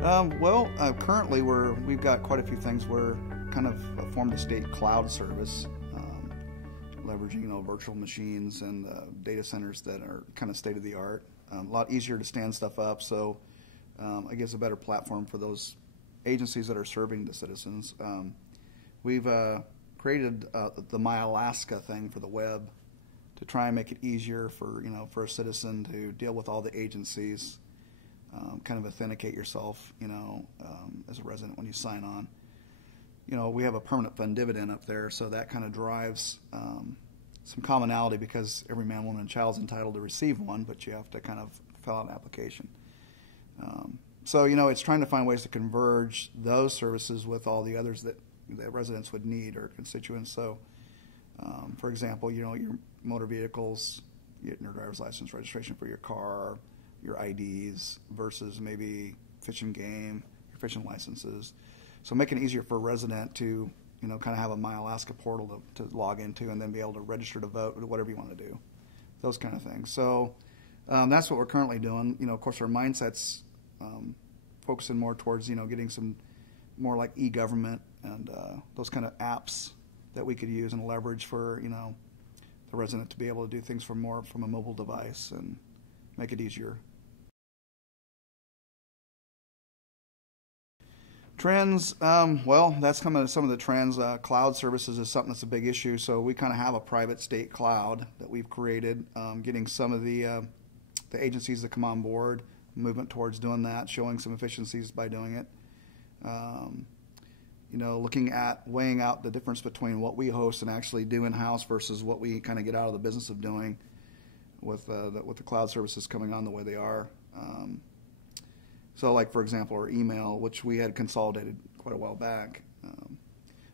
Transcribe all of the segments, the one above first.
Currently we've got quite a few things. We're kind of formed a state cloud service, leveraging virtual machines and data centers that are kind of state of the art. A lot easier to stand stuff up, so I guess a better platform for those agencies that are serving the citizens. We've created the My Alaska thing for the web to try and make it easier for a citizen to deal with all the agencies. Kind of authenticate yourself, as a resident when you sign on. We have a permanent fund dividend up there, so that kind of drives some commonality because every man, woman, and child is entitled to receive one, but you have to kind of fill out an application. So it's trying to find ways to converge those services with all the others that residents would need or constituents. So, for example, your motor vehicles, getting your driver's license, registration for your car, your IDs versus maybe fish and game, your fishing licenses. So making it easier for a resident to, kind of have a My Alaska portal to log into and then be able to register to vote or whatever you want to do, those kind of things. So that's what we're currently doing. Of course, our mindset's focusing more towards, getting some more like e-government and those kind of apps that we could use and leverage for, the resident to be able to do things from a mobile device and make it easier. Trends, that's kind of some of the trends. Cloud services is something that's a big issue, so we kind of have a private state cloud that we've created, getting some of the agencies that come on board, movement towards doing that, showing some efficiencies by doing it. Looking at weighing out the difference between what we host and actually do in-house versus what we kind of get out of the business of doing with the cloud services coming on the way they are. So like, for example, our email, which we had consolidated quite a while back,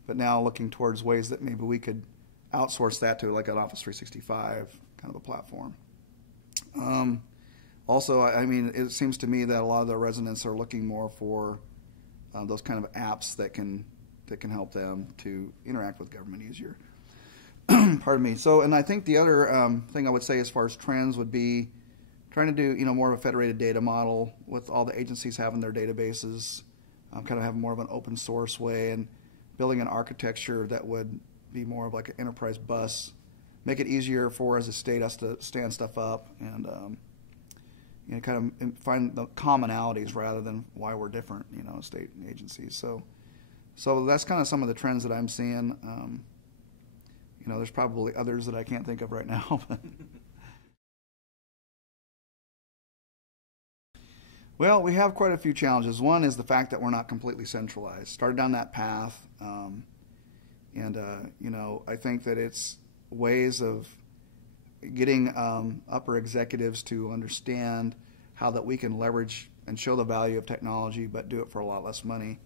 but now looking towards ways that maybe we could outsource that to like an Office 365 kind of a platform. Also, it seems to me that a lot of the residents are looking more for those kind of apps that can help them to interact with government easier. Pardon me. So, and I think the other thing I would say as far as trends would be trying to do, more of a federated data model with all the agencies having their databases, kind of have more of an open source way and building an architecture that would be more of like an enterprise bus, make it easier for as a state us to stand stuff up and kind of find the commonalities rather than why we're different, state agencies. So that's kind of some of the trends that I'm seeing. There's probably others that I can't think of right now. Well, we have quite a few challenges. One is the fact that we're not completely centralized. Started down that path, I think that it's ways of getting upper executives to understand how that we can leverage and show the value of technology, but do it for a lot less money.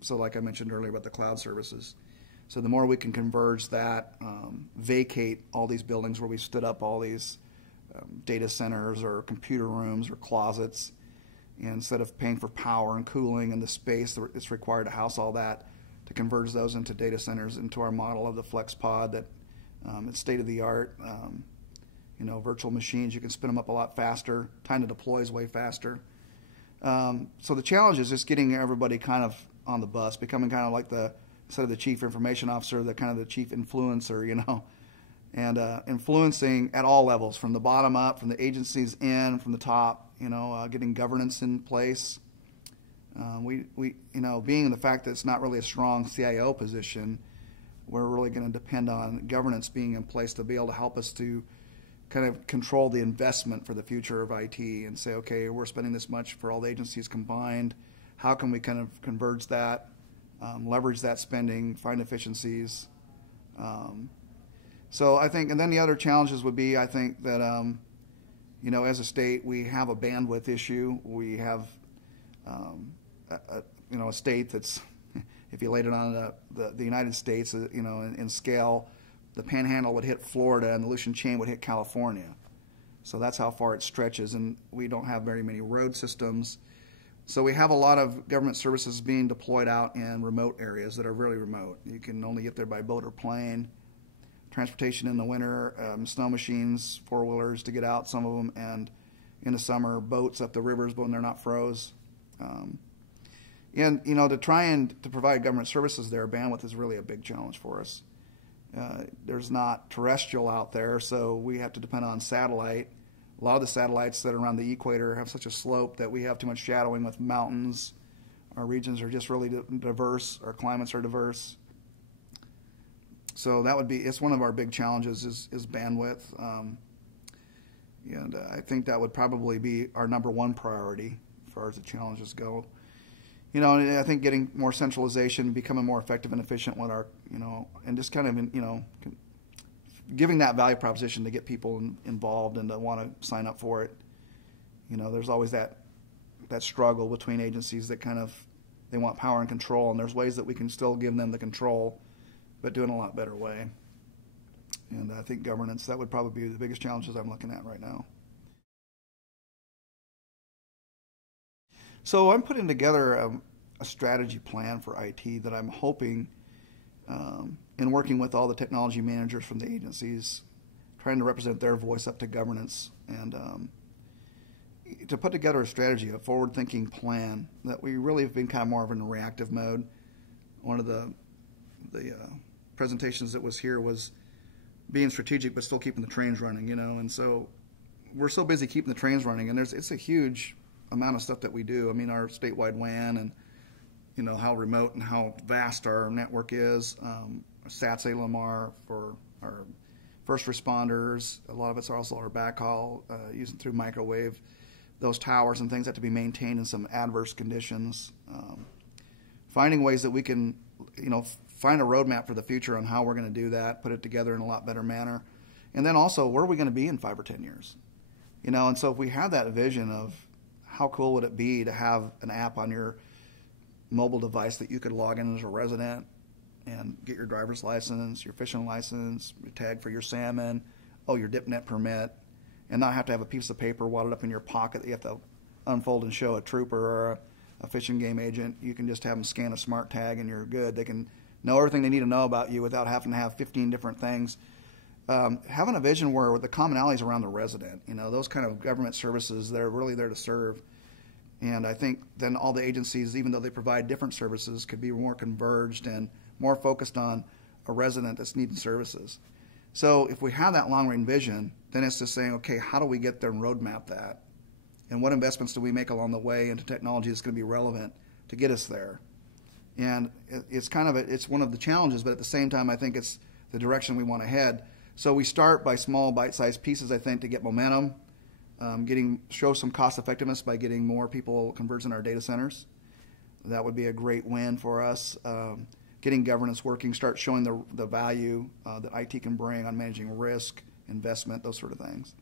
So like I mentioned earlier about the cloud services. So the more we can converge that, vacate all these buildings where we stood up all these data centers or computer rooms or closets, and instead of paying for power and cooling and the space that's required to house all that, to converge those into data centers, into our model of the Flex Pod that it's state of the art. Virtual machines, you can spin them up a lot faster. Time to deploy is way faster. So the challenge is just getting everybody kind of on the bus, becoming kind of like instead of the chief information officer, the kind of the chief influencer, and influencing at all levels, from the bottom up, from the agencies in, from the top, getting governance in place. Being the fact that it's not really a strong CIO position, we're really going to depend on governance being in place to be able to help us to kind of control the investment for the future of IT and say, okay, we're spending this much for all the agencies combined. How can we kind of converge that, leverage that spending, find efficiencies? So I think, and then the other challenges would be, I think that, as a state, we have a bandwidth issue. We have, a state that's, if you laid it on the United States, in scale, the Panhandle would hit Florida and the Aleutian Chain would hit California. So that's how far it stretches, and we don't have very many road systems. So we have a lot of government services being deployed out in remote areas that are really remote. You can only get there by boat or plane. Transportation in the winter, snow machines, four-wheelers to get out, some of them, and in the summer, boats up the rivers when they're not froze. And, you know, to try and to provide government services there, bandwidth is really a big challenge for us. There's not terrestrial out there, so we have to depend on satellite. A lot of the satellites that are around the equator have such a slope that we have too much shadowing with mountains. Our regions are just really diverse. Our climates are diverse. So that would be, it's one of our big challenges is bandwidth. And I think that would probably be our #1 priority as far as the challenges go. You know, and I think getting more centralization, becoming more effective and efficient with our, you know, and just kind of, you know, giving that value proposition to get people involved and to want to sign up for it. You know, there's always that struggle between agencies that kind of, they want power and control, and there's ways that we can still give them the control, but do it in a lot better way. And I think governance, that would probably be the biggest challenges I'm looking at right now. So I'm putting together a strategy plan for IT that I'm hoping, in working with all the technology managers from the agencies, trying to represent their voice up to governance, and to put together a strategy, a forward-thinking plan that we really have been kind of more of in a reactive mode. One of the presentations that was here was being strategic but still keeping the trains running, you know, and so we're so busy keeping the trains running, and it's a huge amount of stuff that we do. I mean, our statewide WAN, and you know how remote and how vast our network is. SATS ALMR for our first responders. A lot of it's also our backhaul, using through microwave. Those towers and things have to be maintained in some adverse conditions. Finding ways that we can, you know, find a roadmap for the future on how we're going to do that, put it together in a lot better manner. And then also, where are we going to be in 5 or 10 years? You know, and so if we have that vision of how cool would it be to have an app on your mobile device that you could log in as a resident and get your driver's license, your fishing license, your tag for your salmon, your DipNet permit, and not have to have a piece of paper wadded up in your pocket that you have to unfold and show a trooper or a fishing game agent. You can just have them scan a smart tag and you're good. They can know everything they need to know about you without having to have 15 different things. Having a vision where the commonalities around the resident, you know, those kind of government services, they're really there to serve. And I think then all the agencies, even though they provide different services, could be more converged and more focused on a resident that's needing services. So if we have that long-range vision, then it's just saying, okay, how do we get there and roadmap that? And what investments do we make along the way into technology that's going to be relevant to get us there? And it's kind of it's one of the challenges, but at the same time, I think it's the direction we want to head. So we start by small, bite-sized pieces, I think, to get momentum, show some cost effectiveness by getting more people converged in our data centers. That would be a great win for us. Getting governance working, start showing the value that IT can bring on managing risk, investment, those sort of things.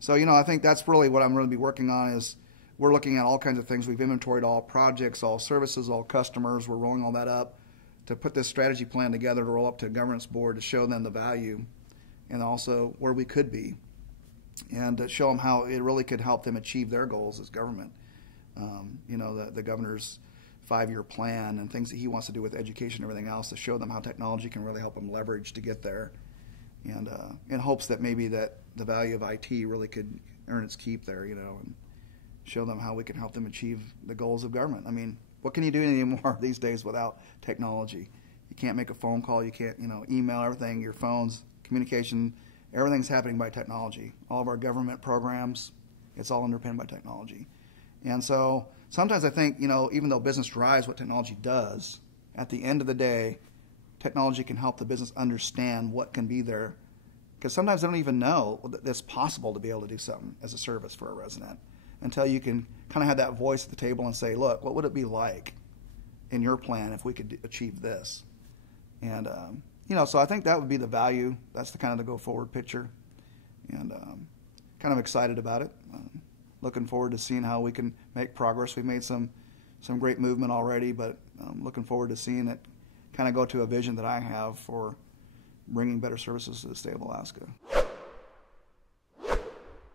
So, you know, I think that's really what I'm going to be working on is we're looking at all kinds of things. We've inventoried all projects, all services, all customers. We're rolling all that up to put this strategy plan together to roll up to a governance board to show them the value and also where we could be and to show them how it really could help them achieve their goals as government. You know, the governor's 5-year plan and things that he wants to do with education and everything else to show them how technology can really help them leverage to get there, and in hopes that maybe that the value of IT really could earn its keep there, you know, and show them how we can help them achieve the goals of government. I mean, what can you do anymore these days without technology? You can't make a phone call, you can't, you know, email, everything, your phones, communication, everything's happening by technology. All of our government programs, it's all underpinned by technology. And so sometimes I think, you know, even though business drives what technology does, at the end of the day, technology can help the business understand what can be there. Because sometimes they don't even know that it's possible to be able to do something as a service for a resident until you can kind of have that voice at the table and say, look, what would it be like in your plan if we could achieve this? And, you know, so I think that would be the value. That's the kind of the go-forward picture. And kind of excited about it. Looking forward to seeing how we can make progress. We've made some great movement already, but looking forward to seeing it kind of go to a vision that I have for bringing better services to the state of Alaska.